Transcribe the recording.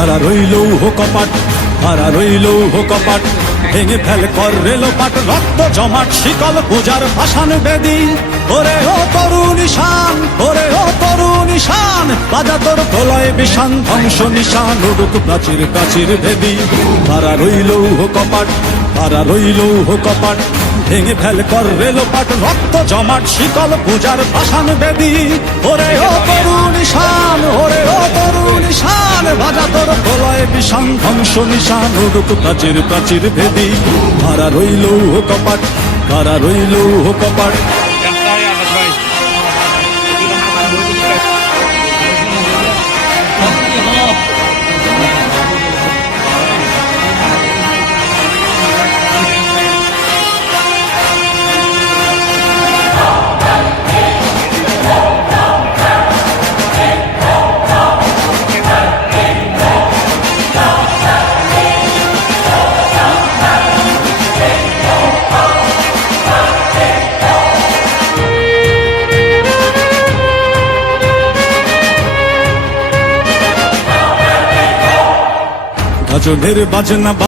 হারা রইল কপাট, হারা রইল কপাট, ভেঙে ফেল কর রেলোপাট রক্ত জমাট, শিকল পূজার ভাসান বেদি। ওরে ও তরুণ নিশান ওরে ও তরুণ নিশান বাজা তোর প্রলয় বিষান, ধ্বংস নিশান, উড়ুক প্রাচীর প্রাচীর ভেদি হারা রইল কপাট, হারা রইল কপাট, ভেঙে ফেল কর রেলোপাট রক্ত জমাট, শিকল পূজার ভাসান বেদি। ওরে ও তরুণ বাজা বিষাং ধ্বংস নিশান উড়ুক প্রাচীর প্রাচীর ভেদি। কারা রইল কপাট? কারা রইল কপাট? গাজনের বাজনা